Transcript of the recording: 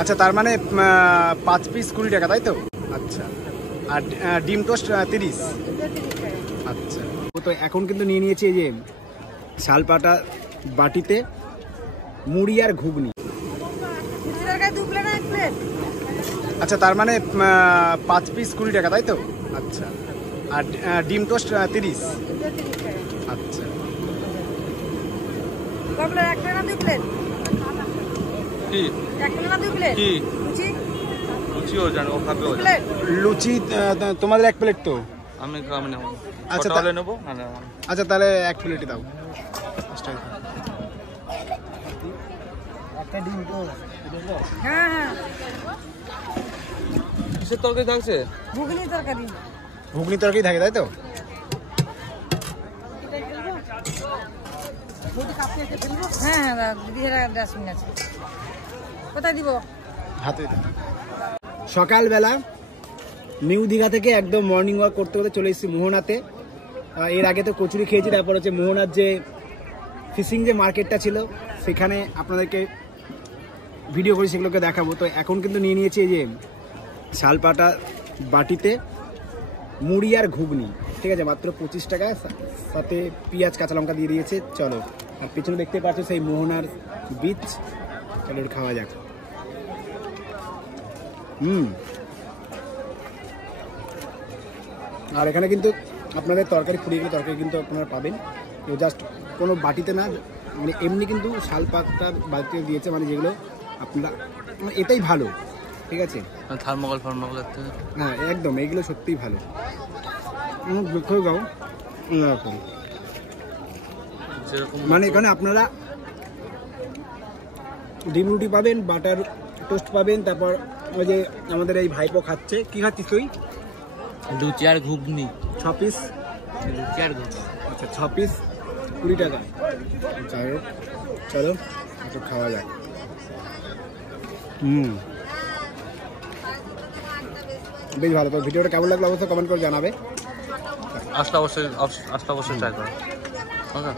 আচ্ছা, তার মানে 5 পিস 20 টাকা, তাই তো? আচ্ছা, আর ডিম টোস্ট 30। আচ্ছা, তো এখন কিন্তু নিয়ে নিয়েছি এই যে শালপাটা বাটিতে মুড়ি আর ঘুগনি। আচ্ছা, তার মানে 5 পিস 20 টাকা, তাই তো? আচ্ছা, আর ডিম টোস্ট 30। আচ্ছা, লুচি তোমাদের 1 প্লেট তো? আমি নেব। আচ্ছা, তাহলে নেব না। আচ্ছা, তাহলে 1 প্লেটই দাও। একটা ডিম টোস্ট। হ্যাঁ হ্যাঁ, কিসের তরকারি থাকছে? ঘুগনি তরকারি। ঘুগনি তরকারি থাকে, তাই তো? হ্যাঁ হ্যাঁ, দিদি ডাস্টবিন আছে, কোথায় দিব? হাতে। সকালবেলা নিউ দীঘা থেকে একদম মর্নিং ওয়াক করতে করতে চলে এসেছি মোহনাতে। এর আগে তো কচুরি খেয়েছি, তারপর হচ্ছে মোহনার যে ফিশিং যে মার্কেটটা ছিল সেখানে আপনাদেরকে ভিডিও করে সেগুলোকে দেখাবো। তো এখন কিন্তু নিয়ে নিয়েছি এই যে শালপাটা বাটিতে মুড়ি আর ঘুগনি, ঠিক আছে, মাত্র 25 টাকা, সাথে পেঁয়াজ কাঁচা লঙ্কা দিয়ে দিয়েছে। চলো, আর পিছনে দেখতে পাচ্ছ সেই মোহনার বীচ। চলো খাওয়া যাক। আর এখানে কিন্তু আপনাদের তরকারি ফুরিয়ে গেলে তরকারি কিন্তু আপনারা পাবেন, জাস্ট কোনো বাটিতে না, মানে এমনি কিন্তু শালপাতার বাটিতে দিয়েছে, মানে যেগুলো আপনারা, মানে এটাই ভালো, ঠিক আছে, থার্মোকল হ্যাঁ একদম, এগুলো সত্যিই ভালো। দেখে যাও এরকম, মানে এখানে আপনারা ডিম রুটি পাবেন, বাটার টোস্ট পাবেন, তারপর ওই যে আমাদের এই ভাইপো খাচ্ছে, কি খাচ্ছিস তুই? লুচি আর ঘুগনি 6 পিস। লুচি আর ঘুগনি, আচ্ছা, 6 পিস 20 টাকা। যাই হোক, চলো একটু খাওয়া যাক। বেশ ভালো। তো ভিডিওটা কেমন লাগলো অবশ্যই কমেন্ট করে জানাবে। আসলে অবশ্যই ট্রাই করো। ওকে।